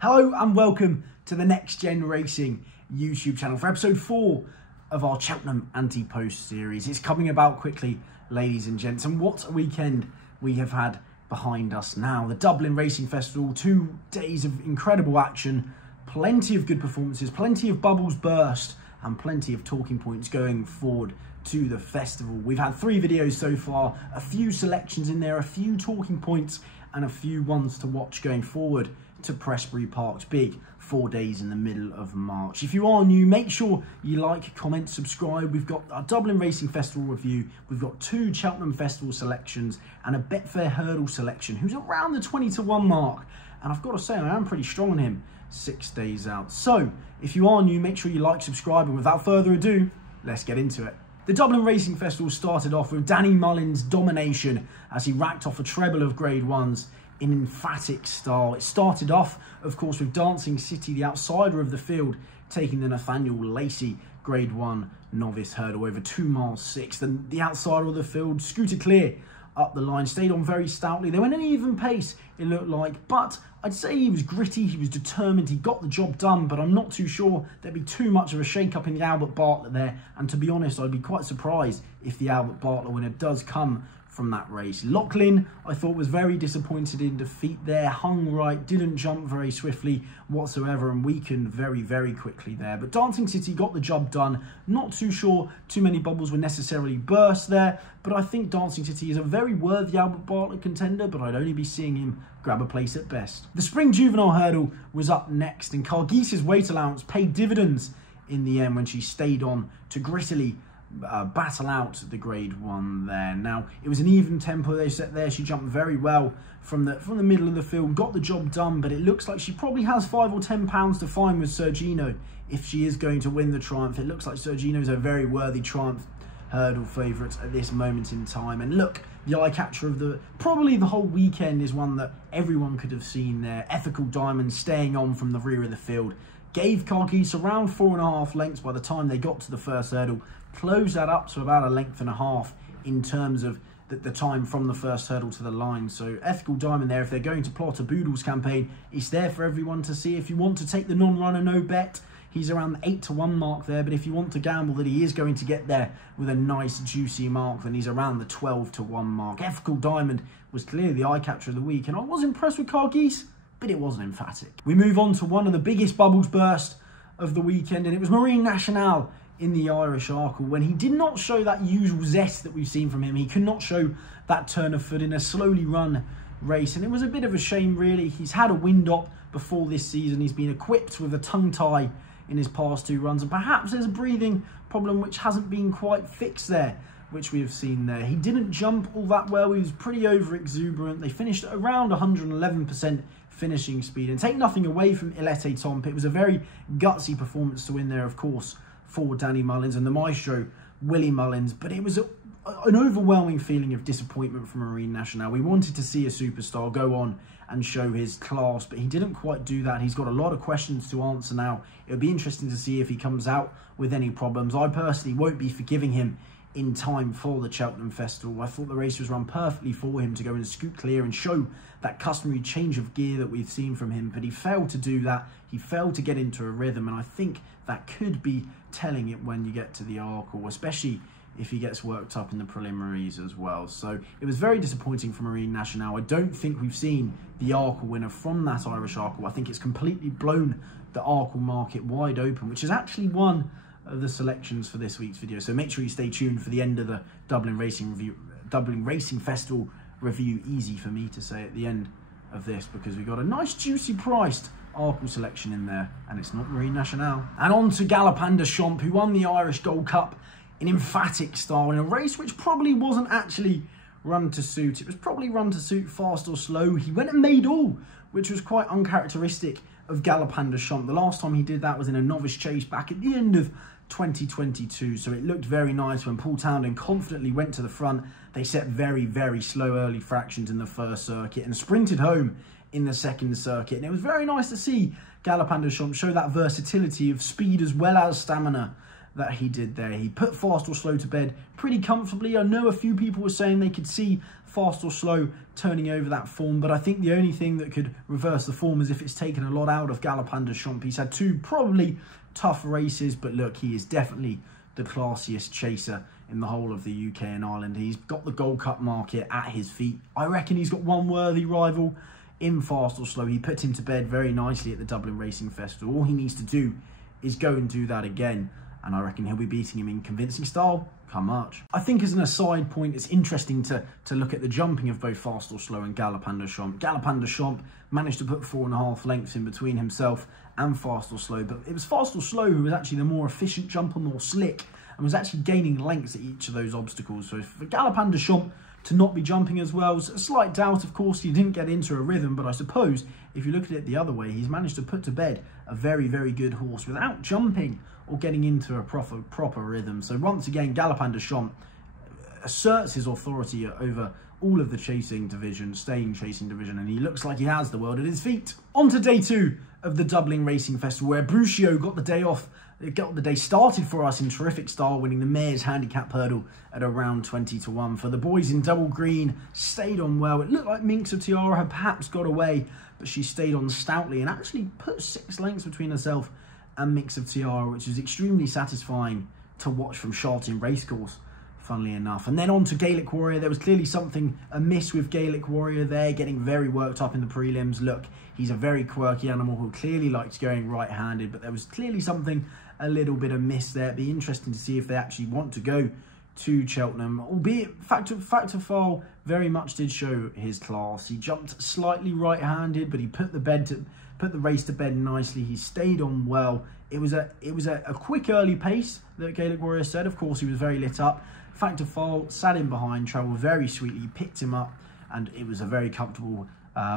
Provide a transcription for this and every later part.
Hello and welcome to the Next Gen Racing YouTube channel for episode 4 of our Cheltenham Ante Post series. It's coming about quickly, ladies and gents, and what a weekend we have had behind us now. The Dublin Racing Festival, 2 days of incredible action, plenty of good performances, plenty of bubbles burst, and plenty of talking points going forward to the festival. We've had 3 videos so far, a few selections in there, a few talking points, and a few ones to watch going forward to Prestbury Park's big 4 days in the middle of March. If you are new, make sure you like, comment, subscribe. We've got our Dublin Racing Festival review, we've got 2 Cheltenham Festival selections and a Betfair Hurdle selection, who's around the 20-to-1 mark, and I've got to say I am pretty strong on him 6 days out. So if you are new, make sure you like, subscribe, and without further ado, let's get into it. The Dublin Racing Festival started off with Danny Mullins' domination as he racked off a treble of Grade 1s in emphatic style. It started off, of course, with Dancing City, the outsider of the field, taking the Nathaniel Lacey Grade 1 novice hurdle over 2 miles 6. Then the outsider of the field scooted clear up the line, stayed on very stoutly. They went at an even pace, it looked like, but I'd say he was gritty, he was determined, he got the job done, but I'm not too sure there'd be too much of a shake-up in the Albert Bartlett there, and to be honest, I'd be quite surprised if the Albert Bartlett winner does come from that race. Lachlan, I thought, was very disappointed in defeat there, hung right, didn't jump very swiftly whatsoever, and weakened very, very quickly there. But Dancing City got the job done. Not too sure too many bubbles were necessarily burst there, but I think Dancing City is a very worthy Albert Bartlett contender, but I'd only be seeing him grab a place at best. The Spring Juvenile Hurdle was up next, and Cargisa's weight allowance paid dividends in the end when she stayed on to grittily battle out the Grade 1 there. Now, it was an even tempo they set there. She jumped very well from the middle of the field, got the job done, but it looks like she probably has £5 or £10 to find with Sergino if she is going to win the Triumph. It looks like Sergino's a very worthy Triumph hurdle favourite at this moment in time. And look, the eye catcher of probably the whole weekend is one that everyone could have seen there. Ethical Diamond staying on from the rear of the field. Gave Cargisa around 4.5 lengths by the time they got to the first hurdle. Closed that up to about 1.5 lengths in terms of the time from the first hurdle to the line. So Ethical Diamond there, if they're going to plot a Boodles campaign, it's there for everyone to see. If you want to take the non-runner, no bet, he's around the 8-to-1 mark there. But if you want to gamble that he is going to get there with a nice juicy mark, then he's around the 12-to-1 mark. Ethical Diamond was clearly the eye catcher of the week, and I was impressed with Cargis, but it wasn't emphatic. We move on to one of the biggest bubbles burst of the weekend, and it was Marine Nationale in the Irish Arkle, when he did not show that usual zest that we've seen from him. He could not show that turn of foot in a slowly run race, and it was a bit of a shame, really. He's had a wind up before this season. He's been equipped with a tongue tie in his past 2 runs, and perhaps there's a breathing problem which hasn't been quite fixed there, which we have seen there. He didn't jump all that well. He was pretty over exuberant. They finished at around 111% finishing speed, and take nothing away from Ilete Tomp, it was a very gutsy performance to win there, of course, for Danny Mullins and the maestro Willie Mullins, but it was an overwhelming feeling of disappointment from Marine Nationale. We wanted to see a superstar go on and show his class, but he didn't quite do that. He's got a lot of questions to answer now. It'll be interesting to see if he comes out with any problems. I personally won't be forgiving him in time for the Cheltenham Festival. I thought the race was run perfectly for him to go and scoot clear and show that customary change of gear that we've seen from him, but he failed to do that. He failed to get into a rhythm, and I think that could be telling it when you get to the Arkle, especially if he gets worked up in the preliminaries as well. So it was very disappointing for Marine Nationale. I don't think we've seen the Arkle winner from that Irish Arkle. I think it's completely blown the Arkle market wide open, which is actually one of the selections for this week's video. So make sure you stay tuned for the end of the Dublin Racing Festival review. Easy for me to say at the end of this, because we got a nice juicy priced Arkle selection in there, and it's not Marine Nationale. And on to Galopin Des Champs, who won the Irish Gold Cup in emphatic style in a race which probably wasn't actually run to suit. It was probably run to suit fast or slow. He went and made all, which was quite uncharacteristic of Galopin Des Champs. The last time he did that was in a novice chase back at the end of 2022, so it looked very nice when Paul Townend confidently went to the front. They set very, very slow early fractions in the first circuit and sprinted home in the second circuit, and it was very nice to see Galopin Des Champs show that versatility of speed as well as stamina that he did there. He put Fast or Slow to bed pretty comfortably. I know a few people were saying they could see Fast or Slow turning over that form, but I think the only thing that could reverse the form is if it's taken a lot out of Galopin Des Champs. He's had two probably tough races, but look, he is definitely the classiest chaser in the whole of the UK and Ireland. He's got the Gold Cup market at his feet. I reckon he's got one worthy rival in Fast or Slow. He put him to bed very nicely at the Dublin Racing Festival. All he needs to do is go and do that again, and I reckon he'll be beating him in convincing style come March. I think as an aside point, it's interesting to look at the jumping of both Fast or Slow and Galopin Des Champs. Galopin Des Champs managed to put 4.5 lengths in between himself and Fast or Slow, but it was Fast or Slow who was actually the more efficient jumper, more slick, and was actually gaining lengths at each of those obstacles. So for Galopin Des Champs to not be jumping as well, a slight doubt, of course. He didn't get into a rhythm, but I suppose if you look at it the other way, he's managed to put to bed a very, very good horse without jumping or getting into a proper rhythm. So once again, Galopin Des Champs asserts his authority over all of the chasing division, staying chasing division, and he looks like he has the world at his feet. On to day 2 of the Dublin Racing Festival, where Bruscio got the day off. It got the day started for us in terrific style, winning the Mayor's Handicap Hurdle at around 20-1. For the boys in double green, stayed on well. It looked like Minx of Tiara had perhaps got away, but she stayed on stoutly and actually put 6 lengths between herself and Minx of Tiara, which was extremely satisfying to watch from Cheltenham Racecourse, funnily enough. And then on to Gaelic Warrior. There was clearly something amiss with Gaelic Warrior there, getting very worked up in the prelims. Look, he's a very quirky animal who clearly likes going right-handed, but there was clearly something a little bit amiss there. It'd be interesting to see if they actually want to go to Cheltenham, albeit Factor Foul very much did show his class. He jumped slightly right-handed, but he put the race to bed nicely. He stayed on well. It was a quick early pace that Gaelic Warrior said. Of course, he was very lit up. Factor Foul sat in behind, travelled very sweetly, picked him up, and it was a very comfortable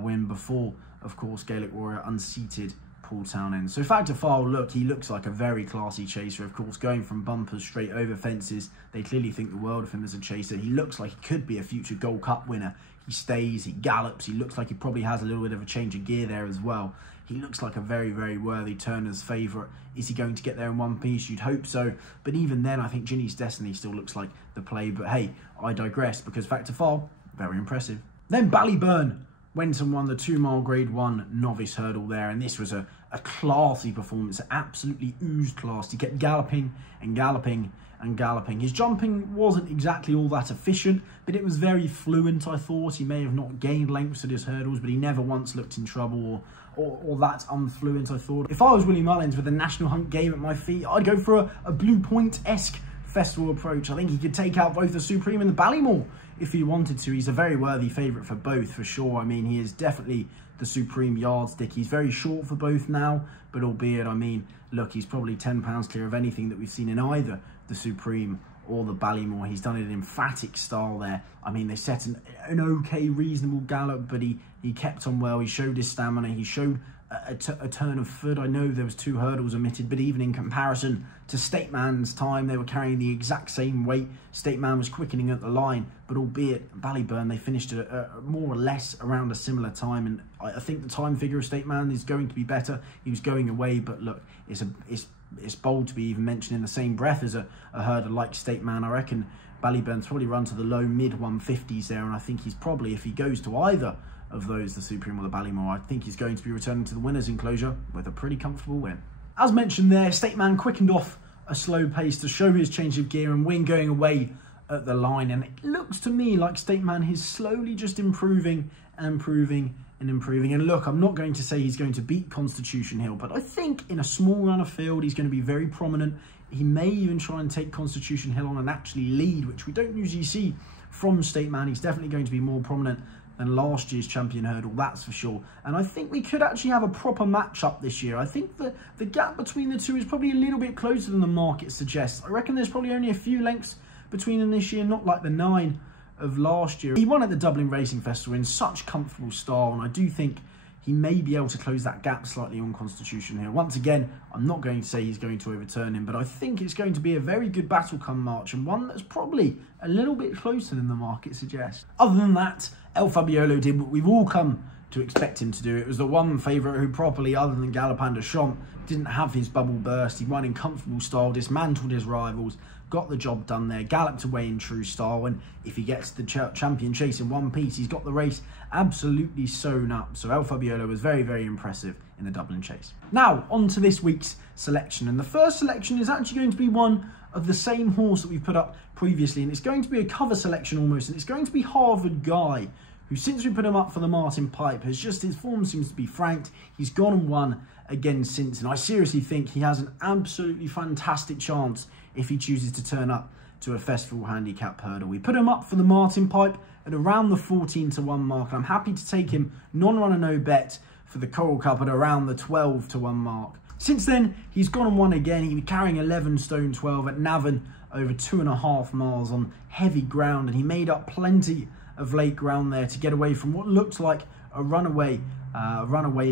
win before, of course, Gaelic Warrior unseated Paul Townend. So Factor Foul, look, he looks like a very classy chaser, of course, going from bumpers straight over fences. They clearly think the world of him as a chaser. He looks like he could be a future Gold Cup winner. He stays, he gallops, he looks like he probably has a little bit of a change of gear there as well. He looks like a very, very worthy Turner's favourite. Is he going to get there in one piece? You'd hope so. But even then, I think Ginny's Destiny still looks like the play. But hey, I digress, because Factor Foul, very impressive. Then Ballyburn went and won the 2 mile Grade 1 novice hurdle there, and this was a classy performance. It absolutely oozed class. He kept galloping and galloping and galloping. His jumping wasn't exactly all that efficient, but it was very fluent, I thought. He may have not gained lengths at his hurdles, but he never once looked in trouble or that unfluent, I thought. If I was Willie Mullins with the National Hunt game at my feet, I'd go for a Blue Point-esque festival approach. I think he could take out both the Supreme and the Ballymore if he wanted to. He's a very worthy favourite for both, for sure. I mean, he is definitely the Supreme yardstick. He's very short for both now, but albeit, I mean, look, he's probably £10 clear of anything that we've seen in either the Supreme or the Ballymore. He's done it in emphatic style there. I mean, they set an okay, reasonable gallop, but he kept on well. He showed his stamina. He showed a turn of foot. I know there was 2 hurdles omitted, but even in comparison to State Man's time, they were carrying the exact same weight. State Man was quickening at the line, but albeit Ballyburn, they finished more or less around a similar time, and I think the time figure of State Man is going to be better. He was going away, but look, it's bold to be even mentioned in the same breath as a hurdle like State Man. I reckon Ballyburn's probably run to the low mid 150s there, and I think he's probably, if he goes to either of those, the Supreme or the Ballymore, I think he's going to be returning to the winner's enclosure with a pretty comfortable win. As mentioned there, State Man quickened off a slow pace to show his change of gear and win going away at the line, and it looks to me like State Man is slowly just improving and improving and improving. And look, I'm not going to say he's going to beat Constitution Hill, but I think in a small run of field he's going to be very prominent. He may even try and take Constitution Hill on and actually lead, which we don't usually see from State Man. He's definitely going to be more prominent than last year's champion hurdle, that's for sure. And I think we could actually have a proper match-up this year. I think the gap between the two is probably a little bit closer than the market suggests. I reckon there's probably only a few lengths between them this year, not like the 9 of last year. He won at the Dublin Racing Festival in such comfortable style, and I do think he may be able to close that gap slightly on Constitution Hill. Once again, I'm not going to say he's going to overturn him, but I think it's going to be a very good battle come March, and one that's probably a little bit closer than the market suggests. Other than that, El Fabiolo did what we've all come to expect him to do. It was the one favourite who properly, other than Galopin Des Champs, didn't have his bubble burst. He won in comfortable style, dismantled his rivals, got the job done there, galloped away in true style, and if he gets the champion chase in one piece, he's got the race absolutely sewn up. So El Fabiolo was very, very impressive in the Dublin Chase. Now, on to this week's selection, and the first selection is actually going to be one of the same horse that we put up previously, and it's going to be a cover selection almost, and it's going to be Harvard Guy, who since we put him up for the Martin Pipe, his form seems to be franked. He's gone and won again since, and I seriously think he has an absolutely fantastic chance if he chooses to turn up to a festival handicap hurdle. We put him up for the Martin Pipe at around the 14-1 mark, and I'm happy to take him non-runner no bet for the Coral Cup at around the 12-1 mark. Since then, he's gone and won again. He was carrying 11 stone 12 at Navan over 2.5 miles on heavy ground, and he made up plenty of late ground there to get away from what looked like a runaway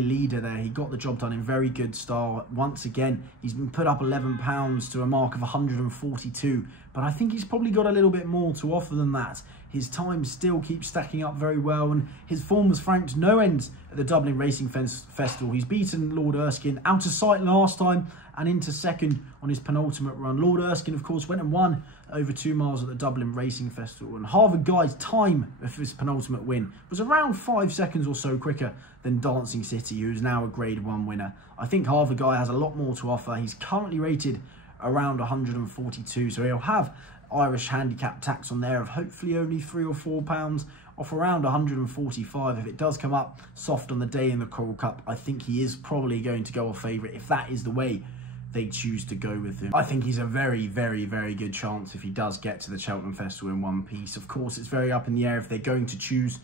leader there. He got the job done in very good style. Once again, he's been put up 11 pounds to a mark of 142, but I think he's probably got a little bit more to offer than that. His time still keeps stacking up very well, and his form was franked no end at the Dublin Racing Festival. He's beaten Lord Erskine out of sight last time and into second on his penultimate run. Lord Erskine, of course, went and won over 2 miles at the Dublin Racing Festival, and Harvard Guy's time of his penultimate win was around 5 seconds or so quicker than Dancing City, who is now a Grade 1 winner. I think Harvard Guy has a lot more to offer. He's currently rated around 142, so he'll have Irish handicap tax on there of hopefully only £3 or £4 off around 145. If it does come up soft on the day in the Coral Cup, I think he is probably going to go off favourite if that is the way they choose to go with him. I think he's a very, very, very good chance if he does get to the Cheltenham Festival in one piece. Of course, it's very up in the air if they're going to choose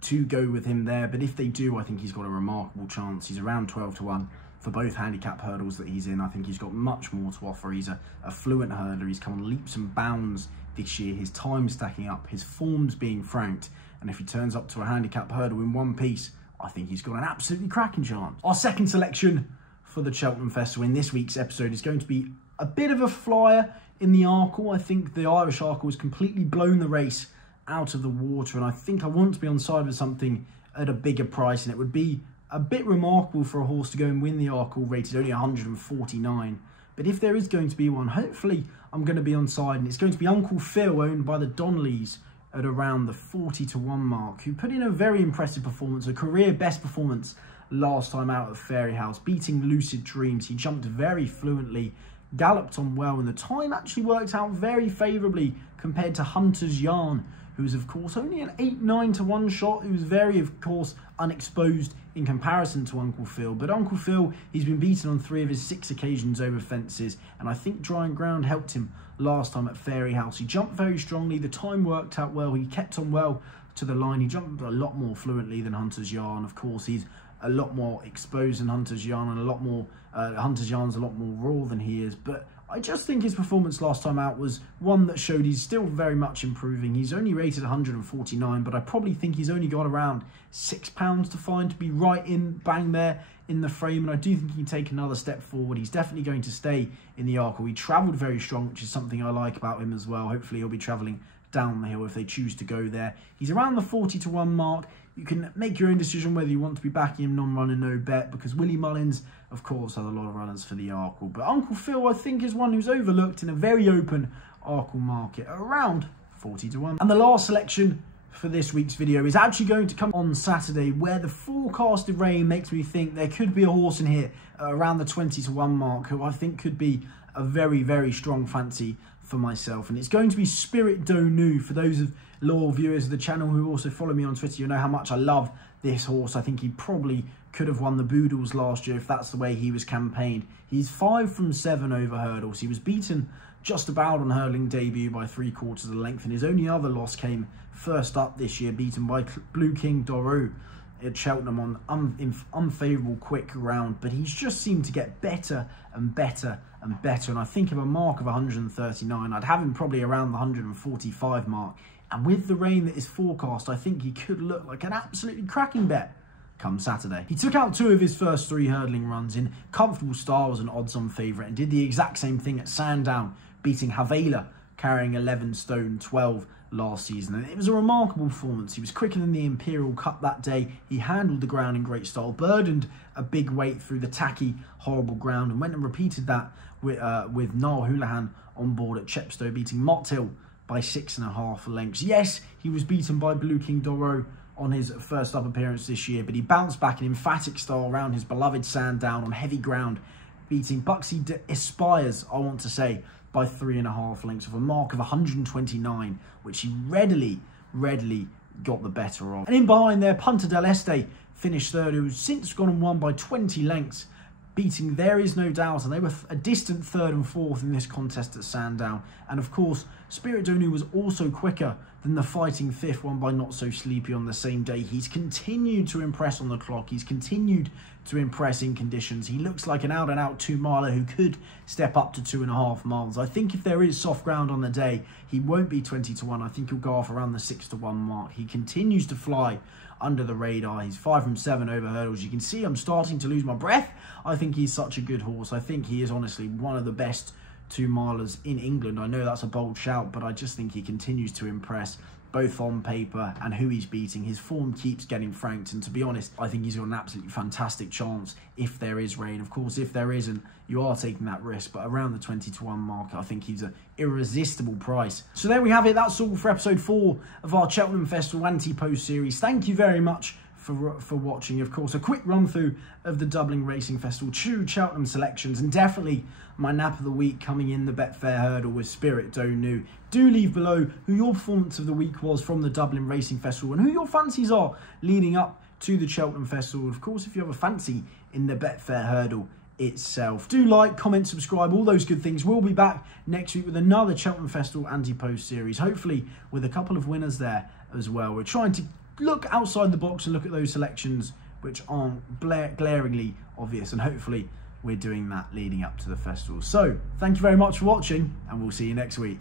to go with him there, but if they do, I think he's got a remarkable chance. He's around 12-1 for both handicap hurdles that he's in. I think he's got much more to offer. He's a fluent hurdler. He's come on leaps and bounds this year. His time's stacking up, his form's being franked, and if he turns up to a handicap hurdle in one piece, I think he's got an absolutely cracking chance. Our second selection for the Cheltenham Festival in this week's episode is going to be a bit of a flyer in the Arkle. I think the Irish Arkle has completely blown the race out of the water, and I think I want to be on side with something at a bigger price, and it would be a bit remarkable for a horse to go and win the Arkle rated only 149. But if there is going to be one, hopefully I'm going to be on side, and it's going to be Uncle Phil, owned by the Donnellys, at around the 40-1 mark, who put in a very impressive performance, a career best performance last time out at Fairyhouse, beating Lucid Dreams. He jumped very fluently, galloped on well, and the time actually worked out very favourably compared to Hunter's Yarn, who was, of course, only an 8-9-1 shot, who was very, of course, unexposed in comparison to Uncle Phil. But Uncle Phil, he's been beaten on 3 of his 6 occasions over fences, and I think drying ground helped him last time at Fairyhouse. He jumped very strongly, the time worked out well, he kept on well to the line, he jumped a lot more fluently than Hunter's Yarn. Of course, he's a lot more exposed than Hunter's Yarn, and a lot more, Hunter's Yarn's a lot more raw than he is, but I just think his performance last time out was one that showed he's still very much improving. He's only rated 149, but I probably think he's only got around £6 to find to be right in, bang there in the frame, and I do think he can take another step forward. He's definitely going to stay in the Arkle. He travelled very strong, which is something I like about him as well. Hopefully he'll be travelling down the hill if they choose to go there. He's around the 40-1 mark. You can make your own decision whether you want to be backing him non-runner, no bet, because Willie Mullins, of course, has a lot of runners for the Arkle. But Uncle Phil, I think, is one who's overlooked in a very open Arkle market, around 40-1. And the last selection for this week's video is actually going to come on Saturday, where the forecasted rain makes me think there could be a horse in here around the 20-1 mark, who I think could be a very, very strong fancy for myself. And it's going to be Spirit Donu. For those of loyal viewers of the channel who also follow me on Twitter, you know how much I love this horse. I think he probably could have won the Boodles last year if that's the way he was campaigned. He's 5 from 7 over hurdles. He was beaten just about on hurdling debut by 3/4 of the length, and his only other loss came first up this year, beaten by Blue King Doru at Cheltenham on unfavourable quick ground. But he's just seemed to get better and better and better, and I think of a mark of 139, I'd have him probably around the 145 mark. And with the rain that is forecast, I think he could look like an absolutely cracking bet come Saturday. He took out 2 of his first 3 hurdling runs in comfortable style as an odds-on favourite, and did the exact same thing at Sandown, beating Havela, carrying 11 stone 12 last season, and it was a remarkable performance. He was quicker than the Imperial Cup that day. He handled the ground in great style, burdened a big weight through the tacky, horrible ground, and went and repeated that with Niall Houlihan on board at Chepstow, beating Mottill by 6.5 lengths. Yes, he was beaten by Blue King Doro on his first up appearance this year, but he bounced back in emphatic style around his beloved Sandown on heavy ground, beating Buxy Aspires, I want to say, by 3.5 lengths of a mark of 129, which he readily got the better of. And in behind there, Punta del Este finished third, who's since gone and won by 20 lengths, beating There Is No Doubt, and they were a distant third and fourth in this contest at Sandown. And of course, Spirit Donu was also quicker than the fighting fifth, won by Not So Sleepy on the same day. He's continued to impress on the clock. He's continued to impress in conditions. He looks like an out-and-out 2-miler who could step up to 2.5 miles. I think if there is soft ground on the day, he won't be 20 to 1. I think he'll go off around the 6 to 1 mark. He continues to fly under the radar. He's 5 from 7 over hurdles. You can see I'm starting to lose my breath. I think he's such a good horse. I think he is honestly one of the best 2-milers in England. I know that's a bold shout, but I just think he continues to impress, both on paper and who he's beating. His form keeps getting franked, and to be honest, I think he's got an absolutely fantastic chance if there is rain. Of course, if there isn't, you are taking that risk, but around the 20 to 1 mark, I think he's an irresistible price. So there we have it. That's all for episode 4 of our Cheltenham Festival Ante Post series. Thank you very much for watching. Of course, a quick run through of the Dublin Racing Festival, 2 Cheltenham selections, and definitely my nap of the week coming in the Betfair Hurdle with Spirit Donu. Do leave below who your performance of the week was from the Dublin Racing Festival and who your fancies are leading up to the Cheltenham Festival. Of course, if you have a fancy in the Betfair Hurdle itself, do like, comment, subscribe, all those good things. We'll be back next week with another Cheltenham Festival Ante Post series, hopefully with a couple of winners there as well. We're trying to look outside the box and look at those selections which aren't glaringly obvious, and hopefully we're doing that leading up to the festival. So thank you very much for watching, and we'll see you next week.